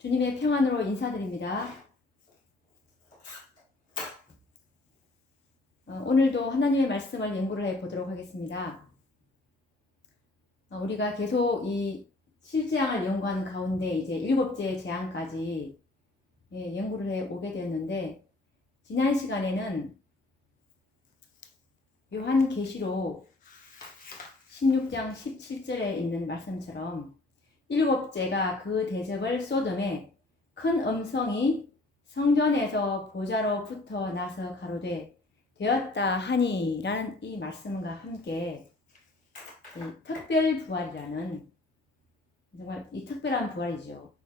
주님의 평안으로 인사드립니다. 오늘도 하나님의 말씀을 연구를 해보도록 하겠습니다. 우리가 계속 이 7재앙을 연구하는 가운데 이제 7째 재앙까지 연구를 해 오게 되었는데, 지난 시간에는 요한계시록 16장 17절에 있는 말씀처럼 7재가 그 대접을 쏘듬에 큰 음성이 성전에서 보좌로 붙어 나서 가로되 되었다 하니 라는 이 말씀과 함께 이 특별 부활이라는, 정말 이 특별한 부활이죠.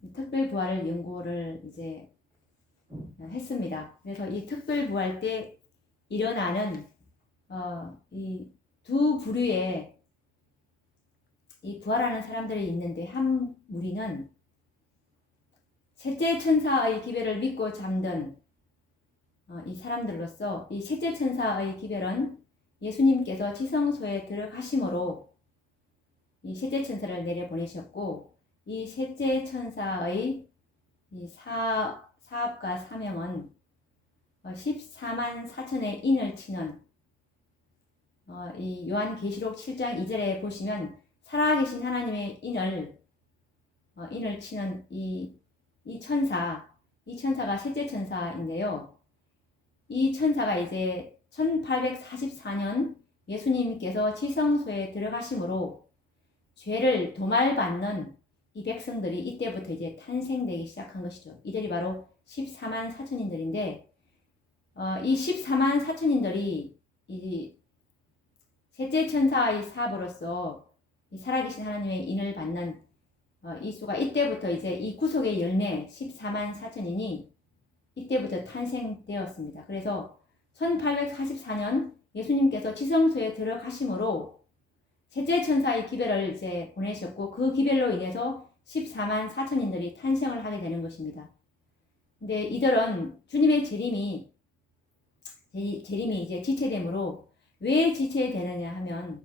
이 특별 부활을 연구를 이제 했습니다. 그래서 이 특별 부활 때 일어나는 이 두 부류의 이 부활하는 사람들이 있는데, 한 무리는 셋째 천사의 기별을 믿고 잠든 이 사람들로서, 이 셋째 천사의 기별은 예수님께서 지성소에 들어가심으로 이 셋째 천사를 내려보내셨고, 이 셋째 천사의 이 사업과 사명은 14만 4천의 인을 치는 이 요한계시록 7장 2절에 보시면 살아계신 하나님의 인을 치는 이 천사가 셋째 천사인데요. 이 천사가 이제 1844년 예수님께서 지성소에 들어가심으로 죄를 도말받는 이 백성들이 이때부터 이제 탄생되기 시작한 것이죠. 이들이 바로 14만 4천인들인데, 이 14만 4천인들이 이 셋째 천사의 사업으로서 이 살아계신 하나님의 인을 받는 이 수가 이때부터 이제 이 구속의 열매 14만 4천인이 이때부터 탄생되었습니다. 그래서 1844년 예수님께서 지성소에 들어가심으로 셋째 천사의 기별을 이제 보내셨고, 그 기별로 인해서 14만 4천인들이 탄생을 하게 되는 것입니다. 근데 이들은 주님의 재림이 이제 지체되므로, 왜 지체되느냐 하면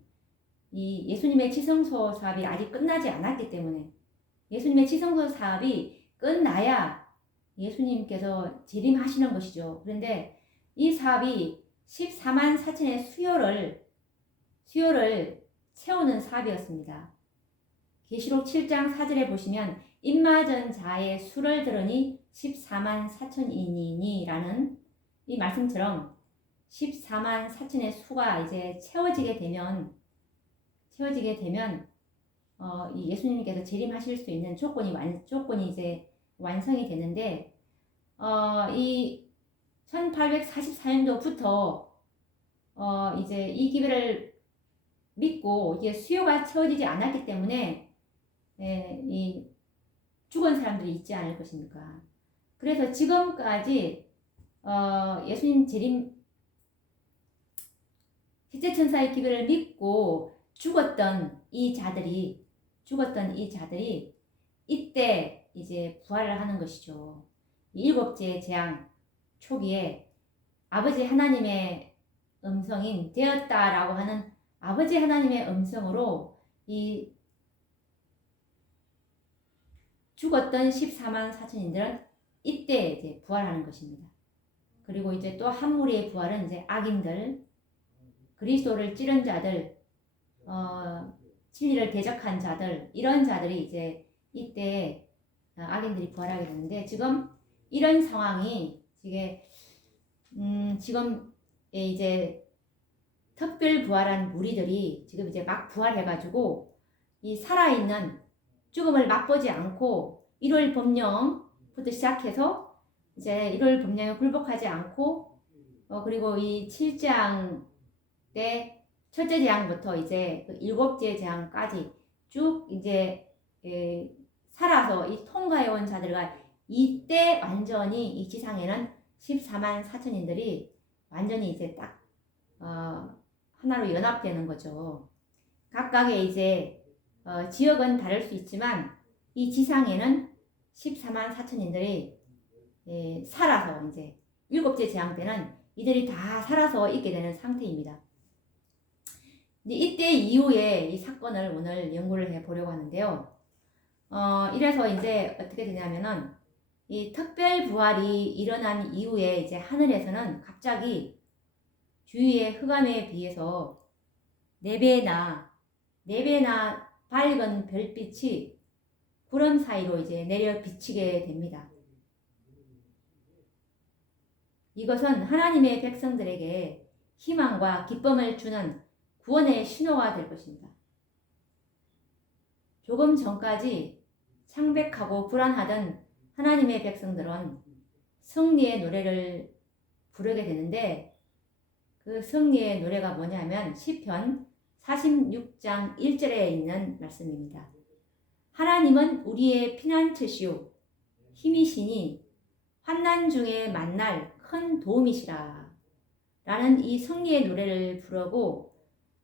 이 예수님의 지성소 사업이 아직 끝나지 않았기 때문에, 예수님의 지성소 사업이 끝나야 예수님께서 재림하시는 것이죠. 그런데 이 사업이 14만 4천의 수요를 채우는 사업이었습니다. 계시록 7장 4절에 보시면 입맞은 자의 수를 들으니 14만 4천이니 라는 이 말씀처럼 14만 4천의 수가 이제 채워지게 되면 이 예수님께서 재림하실 수 있는 조건이 이제 완성이 되는데, 이 1844년도부터 이제 이 기별을 믿고 이게 수요가 채워지지 않았기 때문에 이 죽은 사람들이 있지 않을 것입니까? 그래서 지금까지 예수님 재림 셋째 천사의 기별을 믿고 죽었던 이 자들이 이때 이제 부활을 하는 것이죠. 7째 재앙 초기에 아버지 하나님의 음성인 되었다라고 하는 아버지 하나님의 음성으로 이 죽었던 14만 4천인들은 이때 이제 부활하는 것입니다. 그리고 이제 또 한 무리의 부활은 이제 악인들, 그리스도를 찌른 자들, 진리를 대적한 자들, 이런 자들이 이제 이때 악인들이 부활하게 되는데, 지금 이런 상황이 지금 이제 특별 부활한 무리들이 지금 이제 막 부활해가지고 이 살아있는 죽음을 맛보지 않고 1월 법령부터 시작해서 이제 1월 법령에 굴복하지 않고, 그리고 이 7장 때 첫째 재앙부터 이제 그 7째 재앙까지 쭉 이제 살아서 이 통과해온 자들과 이때 완전히 이 지상에는 14만 4천인들이 완전히 이제 딱 하나로 연합되는 거죠. 각각의 이제 지역은 다를 수 있지만 이 지상에는 14만 4천인들이 살아서 이제 7째 재앙 때는 이들이 다 살아서 있게 되는 상태입니다. 이제 이때 이후에 이 사건을 오늘 연구를 해 보려고 하는데요. 이래서 이제 어떻게 되냐면은 이 특별 부활이 일어난 이후에 이제 하늘에서는 갑자기 주위의 흑암에 비해서 4배나 밝은 별빛이 구름 사이로 이제 내려 비치게 됩니다. 이것은 하나님의 백성들에게 희망과 기쁨을 주는 구원의 신호가 될 것입니다. 조금 전까지 창백하고 불안하던 하나님의 백성들은 승리의 노래를 부르게 되는데 그 승리의 노래가 뭐냐면 시편 46장 1절에 있는 말씀입니다. 하나님은 우리의 피난처시오 힘이시니 환난 중에 만날 큰 도움이시라 라는 이 승리의 노래를 부르고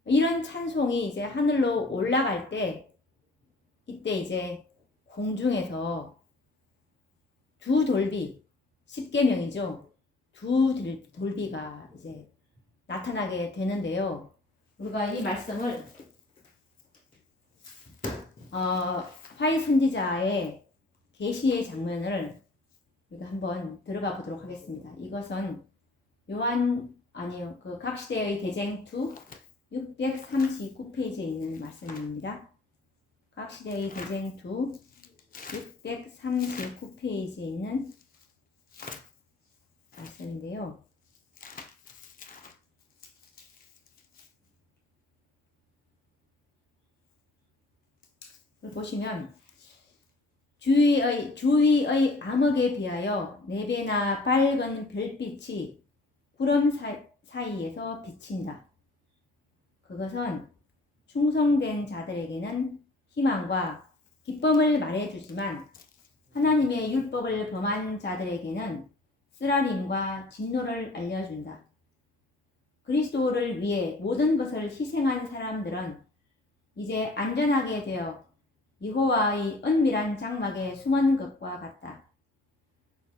이런 찬송이 이제 하늘로 올라갈 때 이때 이제 공중에서 두 돌비, 십계명이죠. 두 돌비가 이제 나타나게 되는데요. 우리가 이 말씀을 화이 선지자의 계시의 장면을 우리가 한번 들어가 보도록 하겠습니다. 이것은 그 각시대의 대쟁2 639페이지에 있는 말씀입니다. 각시대의 대쟁2 639페이지에 있는 말씀인데요. 그걸 보시면 주위의 암흑에 비하여 4배나 밝은 별빛이 구름 사이에서 비친다. 그것은 충성된 자들에게는 희망과 기쁨을 말해주지만 하나님의 율법을 범한 자들에게는 쓰라림과 진노를 알려준다. 그리스도를 위해 모든 것을 희생한 사람들은 이제 안전하게 되어 여호와의 은밀한 장막에 숨은 것과 같다.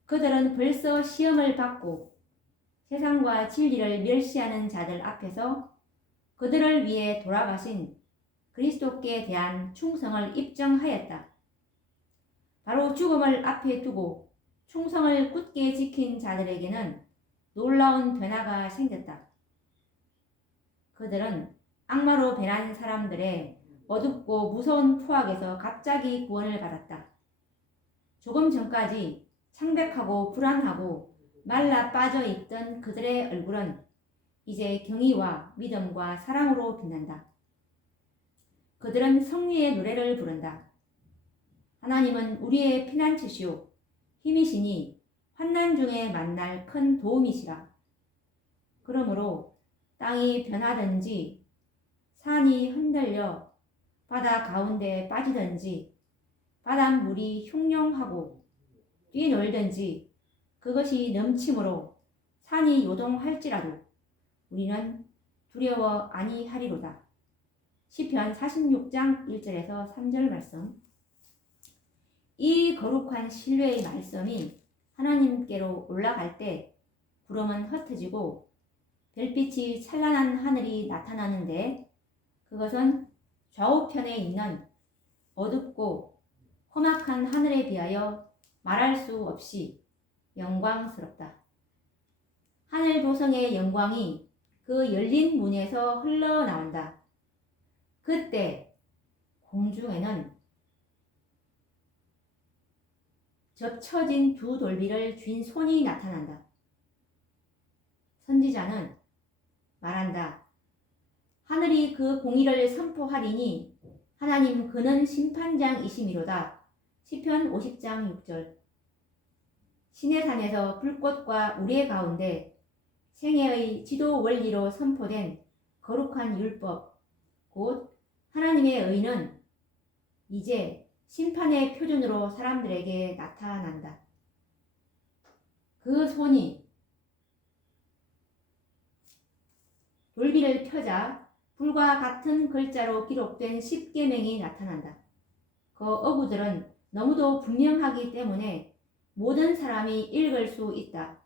그들은 벌써 시험을 받고 세상과 진리를 멸시하는 자들 앞에서 그들을 위해 돌아가신 그리스도께 대한 충성을 입증하였다. 바로 죽음을 앞에 두고 충성을 굳게 지킨 자들에게는 놀라운 변화가 생겼다. 그들은 악마로 변한 사람들의 어둡고 무서운 포악에서 갑자기 구원을 받았다. 조금 전까지 창백하고 불안하고 말라 빠져 있던 그들의 얼굴은 이제 경의와 믿음과 사랑으로 빛난다. 그들은 승리의 노래를 부른다. 하나님은 우리의 피난처시오 힘이시니 환난 중에 만날 큰 도움이시라. 그러므로 땅이 변하든지 산이 흔들려 바다 가운데 빠지든지 바닷물이 흉룡하고 뛰놀든지 그것이 넘침으로 산이 요동할지라도 우리는 두려워 아니하리로다. 시편 46장 1절에서 3절 말씀. 이 거룩한 신뢰의 말씀이 하나님께로 올라갈 때 구름은 흩어지고 별빛이 찬란한 하늘이 나타나는데 그것은 좌우편에 있는 어둡고 험악한 하늘에 비하여 말할 수 없이 영광스럽다. 하늘 도성의 영광이 그 열린 문에서 흘러나온다. 그때 공중에는 접쳐진 두 돌비를 쥔 손이 나타난다. 선지자는 말한다. 하늘이 그 공의를 선포하리니 하나님 그는 심판장이시미로다. 시편 50장 6절. 신의 산에서 불꽃과 우레 가운데 생애의 지도 원리로 선포된 거룩한 율법, 곧 하나님의 의는 이제 심판의 표준으로 사람들에게 나타난다. 그 손이 돌비를 펴자 불과 같은 글자로 기록된 십계명이 나타난다. 그 어구들은 너무도 분명하기 때문에 모든 사람이 읽을 수 있다.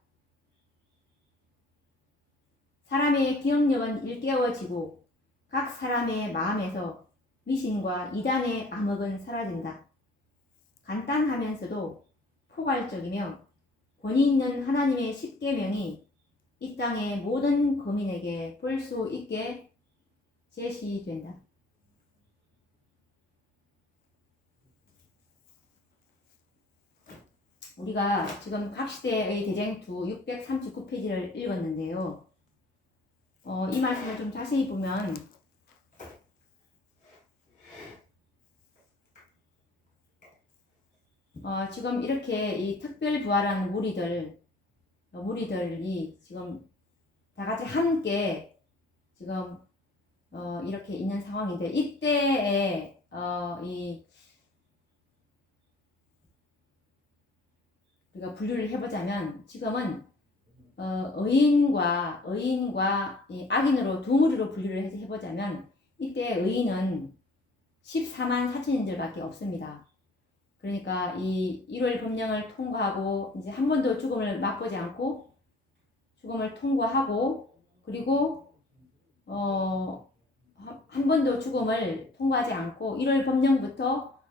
사람의 기억력은 일깨워지고 각 사람의 마음에서 미신과 이단의 암흑은 사라진다. 간단하면서도 포괄적이며 권위 있는 하나님의 십계명이 이 땅의 모든 거민에게 볼 수 있게 제시된다. 우리가 지금 각시대의 대쟁투 639페이지를 읽었는데요. 이 말씀을 좀 자세히 보면 지금 이렇게 이 특별 부활한 무리들이 지금 다 같이 함께 지금 이렇게 있는 상황인데 이때에 우리가 분류를 해보자면 지금은 의인과 이 악인으로 두 무리로 분류를 해서 해보자면 이때 의인은 14만 4천인들밖에 없습니다. 그러니까 이 1월 법령을 통과하고 이제 한 번도 죽음을 맛보지 않고 죽음을 통과하고 그리고 한 번도 죽음을 통과하지 않고 1월 법령부터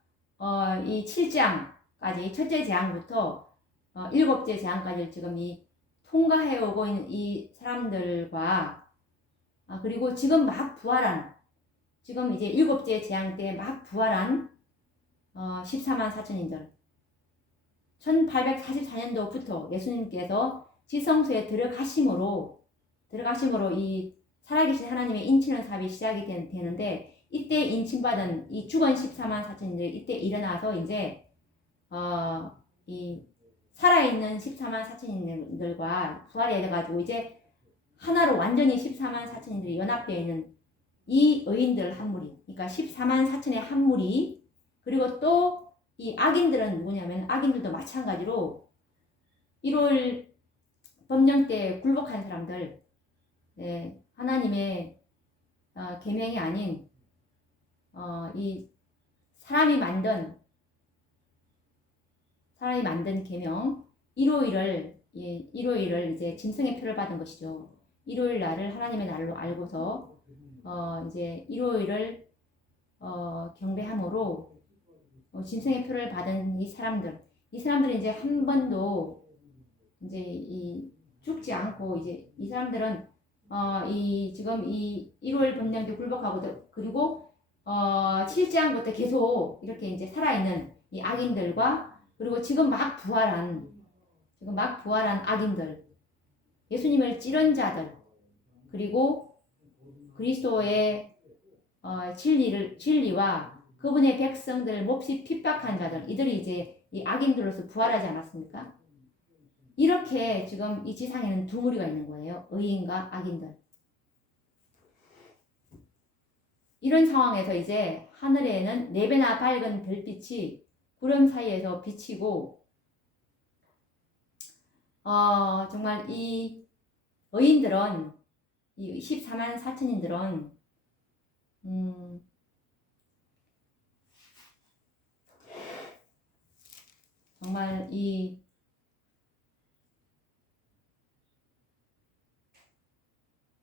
이 7장까지 첫째 재앙부터 7째 재앙까지 지금 이 통과해 오고 있는 이 사람들과 그리고 지금 막 부활한 지금 이제 7째 재앙 때 막 부활한 14만 4천인들 1844년도부터 예수님께서 지성소에 들어가심으로 이 살아계신 하나님의 인치는 사업이 시작이 되는데 이때 인침받은 이 죽은 14만 4천인들 이때 일어나서 이제 이 살아있는 14만 4천인들과 부활이 돼가지고 이제 하나로 완전히 14만 4천인들이 연합되어 있는 이 의인들 한 무리 그러니까 14만 4천의 한 무리 그리고 또 이 악인들은 누구냐면 악인들도 마찬가지로 1월 법령 때 굴복한 사람들 하나님의 계명이 아닌 이 사람이 만든 계명 1호일을 이제 짐승의 표를 받은 것이죠. 1호일 날을 하나님의 날로 알고서 이제 1호일을 경배함으로 짐승의 표를 받은 이 사람들은 이제 한 번도 이제 이 죽지 않고 이제 이 사람들은 지금 이 1월 법령도 굴복하고 그리고 7장부터 계속 이렇게 이제 살아있는 이 악인들과 그리고 지금 막 부활한 악인들 예수님을 찌른 자들 그리고 그리스도의 진리와 그분의 백성들 몹시 핍박한 자들 이들이 이제 이 악인들로서 부활하지 않았습니까? 이렇게 지금 이 지상에는 두 무리가 있는 거예요. 의인과 악인들. 이런 상황에서 이제 하늘에는 4배나 밝은 별빛이 구름 사이에서 비치고 정말 이 의인들은 이 14만 4천인들은 정말 이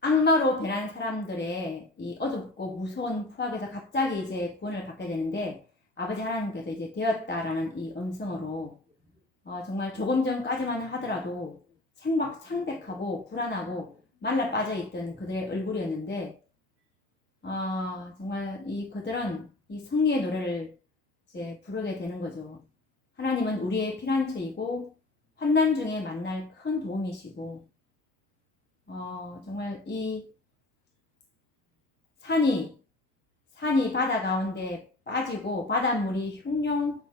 악마로 변한 사람들의 이 어둡고 무서운 포악에서 갑자기 이제 구원을 받게 되는데 아버지 하나님께서 이제 되었다라는 이 음성으로 정말 조금 전까지만 하더라도 창백하고 불안하고 말라 빠져 있던 그들의 얼굴이었는데 정말 그들은 이 승리의 노래를 이제 부르게 되는 거죠. 하나님은 우리의 피난처이고 환난 중에 만날 큰 도움이시고 정말 이 산이 바다 가운데 빠지고 바닷물이 흉룡하여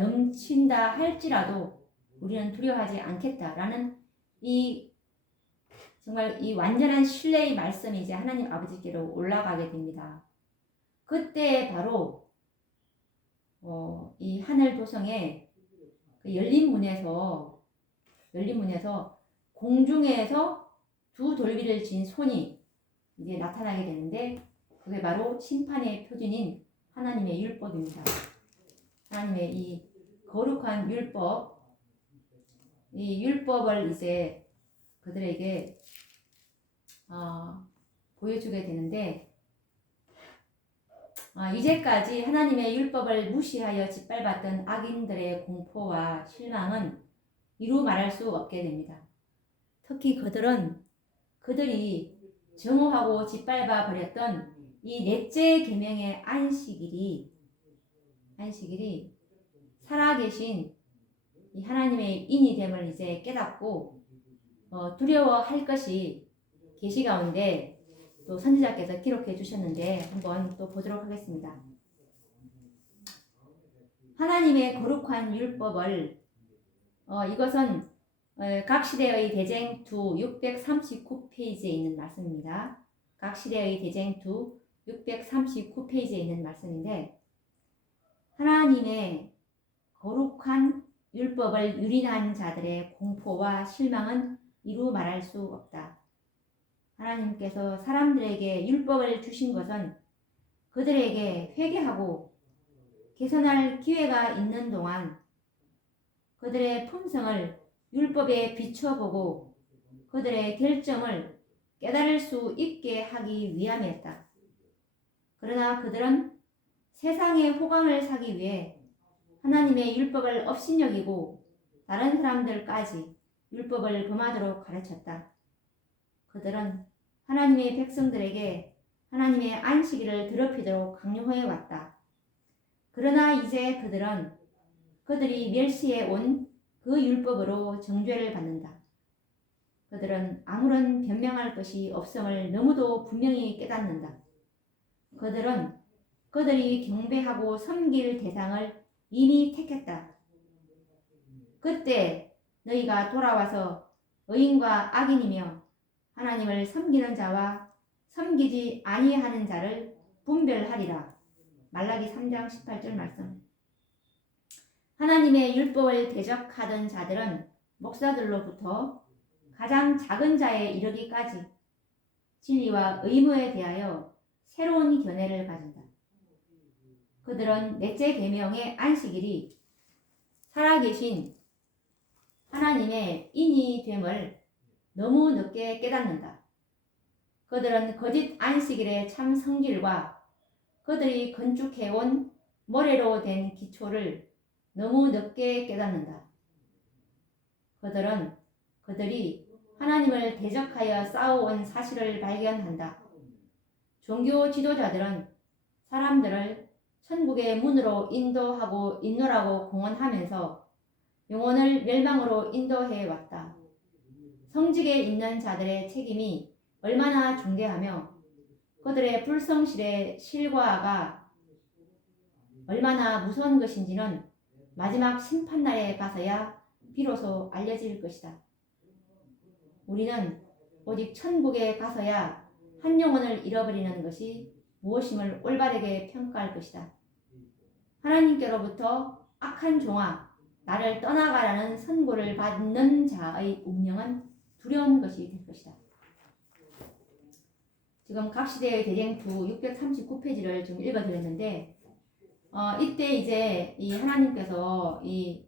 넘친다 할지라도 우리는 두려워하지 않겠다라는 정말 이 완전한 신뢰의 말씀이 이제 하나님 아버지께로 올라가게 됩니다. 그때 바로 이 하늘 도성의 그 열린 문에서 공중에서 두 돌기를 진 손이 이제 나타나게 되는데 그게 바로 심판의 표준인 하나님의 율법입니다. 하나님의 이 거룩한 율법, 이 율법을 이제 그들에게 보여주게 되는데 이제까지 하나님의 율법을 무시하여 짓밟았던 악인들의 공포와 실망은 이루 말할 수 없게 됩니다. 특히 그들이 정오하고 짓밟아 버렸던 이 넷째 계명의 안식일이 살아계신 이 하나님의 인이 됨을 이제 깨닫고 두려워할 것이 계시 가운데 또 선지자께서 기록해 주셨는데 한번 또 보도록 하겠습니다. 하나님의 거룩한 율법을 이것은 각 시대의 대쟁투 639페이지에 있는 말씀입니다. 각 시대의 대쟁투 639페이지에 있는 말씀인데 하나님의 거룩한 율법을 유린한 자들의 공포와 실망은 이루 말할 수 없다. 하나님께서 사람들에게 율법을 주신 것은 그들에게 회개하고 개선할 기회가 있는 동안 그들의 품성을 율법에 비춰보고 그들의 결정을 깨달을 수 있게 하기 위함이었다. 그러나 그들은 세상의 호감을 사기 위해 하나님의 율법을 업신여기고 다른 사람들까지 율법을 범하도록 가르쳤다. 그들은 하나님의 백성들에게 하나님의 안식일을 더럽히도록 강요해 왔다. 그러나 이제 그들이 멸시해 온 그 율법으로 정죄를 받는다. 그들은 아무런 변명할 것이 없음을 너무도 분명히 깨닫는다. 그들은 그들이 경배하고 섬길 대상을 이미 택했다. 그때 너희가 돌아와서 의인과 악인이며 하나님을 섬기는 자와 섬기지 아니하는 자를 분별하리라. 말라기 3장 18절 말씀. 하나님의 율법을 대적하던 자들은 목사들로부터 가장 작은 자에 이르기까지 진리와 의무에 대하여 새로운 견해를 가진다. 그들은 넷째 계명의 안식일이 살아계신 하나님의 인이 됨을 너무 늦게 깨닫는다. 그들은 거짓 안식일의 참 성질과 그들이 건축해온 모래로 된 기초를 너무 늦게 깨닫는다. 그들이 하나님을 대적하여 싸워온 사실을 발견한다. 종교 지도자들은 사람들을 천국의 문으로 인도라고 공언하면서 영혼을 멸망으로 인도해 왔다. 성직에 있는 자들의 책임이 얼마나 중대하며 그들의 불성실의 실과가 얼마나 무서운 것인지는 마지막 심판날에 가서야 비로소 알려질 것이다. 우리는 오직 천국에 가서야 한 영혼을 잃어버리는 것이 무엇임을 올바르게 평가할 것이다. 하나님께로부터 악한 종아 나를 떠나가라는 선고를 받는 자의 운명은 두려운 것이 될 것이다. 지금 각시대의 대쟁투 639페이지를 좀 읽어드렸는데 이때 이제 이 하나님께서 이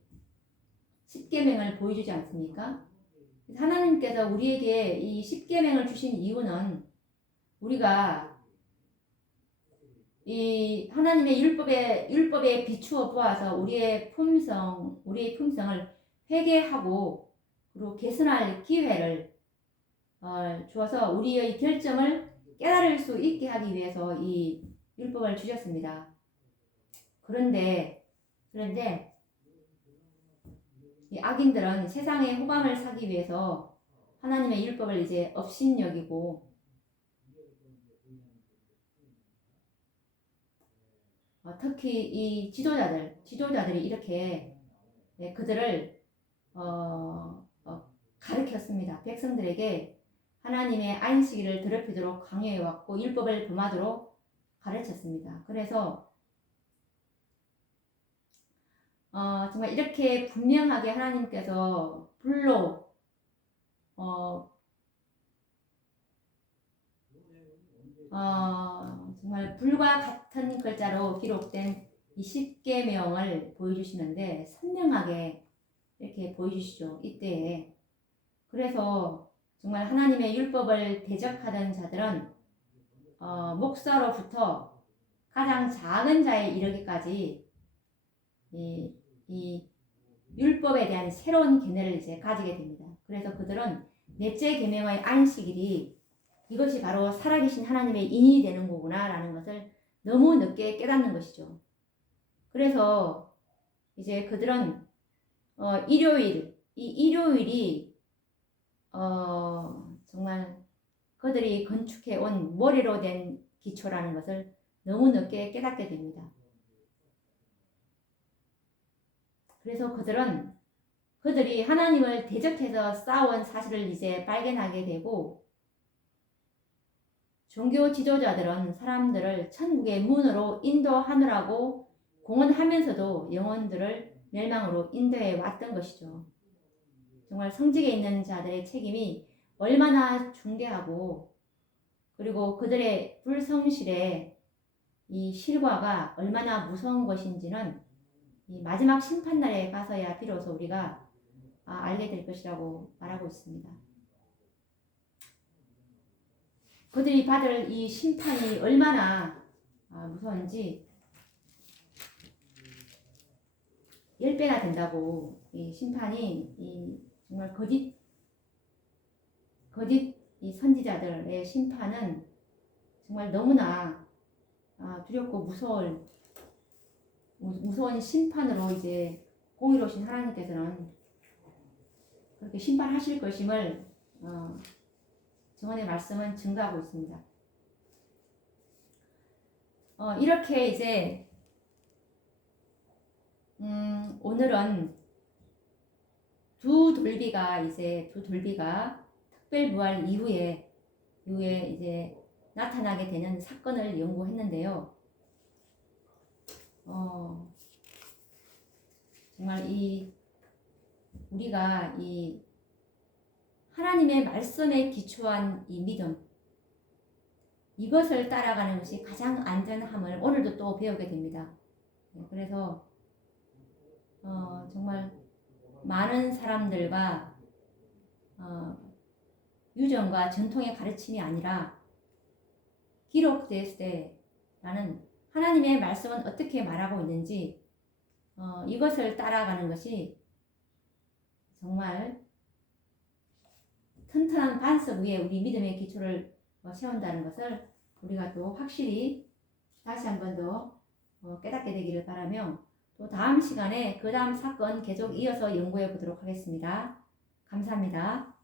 십계명을 보여주지 않습니까? 하나님께서 우리에게 이 십계명을 주신 이유는 우리가 이 하나님의 율법에 비추어 보아서 우리의 품성을 회개하고 그리고 개선할 기회를 주어서 우리의 결정을 깨달을 수 있게 하기 위해서 이 율법을 주셨습니다. 그런데 이 악인들은 세상의 호감을 사기 위해서 하나님의 율법을 이제 업신여기고 특히 이 지도자들이 이렇게 그들을 가르쳤습니다. 백성들에게 하나님의 안식일을 더럽히도록 강요해왔고 율법을 범하도록 가르쳤습니다. 그래서 정말 이렇게 분명하게 하나님께서 불로 정말 불과 같은 글자로 기록된 이 십계명을 보여주시는데 선명하게 이렇게 보여주시죠. 이때에. 그래서 정말 하나님의 율법을 대적하던 자들은 목사로부터 가장 작은 자에 이르기까지 이 율법에 대한 새로운 견해를 이제 가지게 됩니다. 그래서 그들은 넷째 계명의 안식일이 이것이 바로 살아계신 하나님의 인이 되는 거구나라는 것을 너무 늦게 깨닫는 것이죠. 그래서 이제 그들은 일요일이 정말 그들이 건축해 온 모래로 된 기초라는 것을 너무 늦게 깨닫게 됩니다. 그래서 그들이 하나님을 대적해서 싸운 사실을 이제 발견하게 되고, 종교 지도자들은 사람들을 천국의 문으로 인도하느라고 공언하면서도 영혼들을 멸망으로 인도해 왔던 것이죠. 정말 성직에 있는 자들의 책임이 얼마나 중대하고, 그리고 그들의 불성실의 이 실과가 얼마나 무서운 것인지는 이 마지막 심판날에 가서야 비로소 우리가 알게 될 것이라고 말하고 있습니다. 그들이 받을 이 심판이 얼마나 무서운지 10배나 된다고. 이 심판이 정말 거짓 이 선지자들의 심판은 정말 너무나 두렵고 무서운 심판으로 이제 공의로우신 하나님께서는 그렇게 심판하실 것임을 증언의 말씀은 증거하고 있습니다. 이렇게 이제 오늘은 두 돌비가 특별부활 이후에 이제 나타나게 되는 사건을 연구했는데요. 정말 우리가 하나님의 말씀에 기초한 이 믿음, 이것을 따라가는 것이 가장 안전함을 오늘도 또 배우게 됩니다. 그래서 정말 많은 사람들과 유전과 전통의 가르침이 아니라 기록되었을때라는 하나님의 말씀은 어떻게 말하고 있는지 이것을 따라가는 것이 정말 튼튼한 반석 위에 우리 믿음의 기초를 세운다는 것을 우리가 또 확실히 다시 한 번 더 깨닫게 되기를 바라며, 또 다음 시간에 그 다음 사건 계속 이어서 연구해 보도록 하겠습니다. 감사합니다.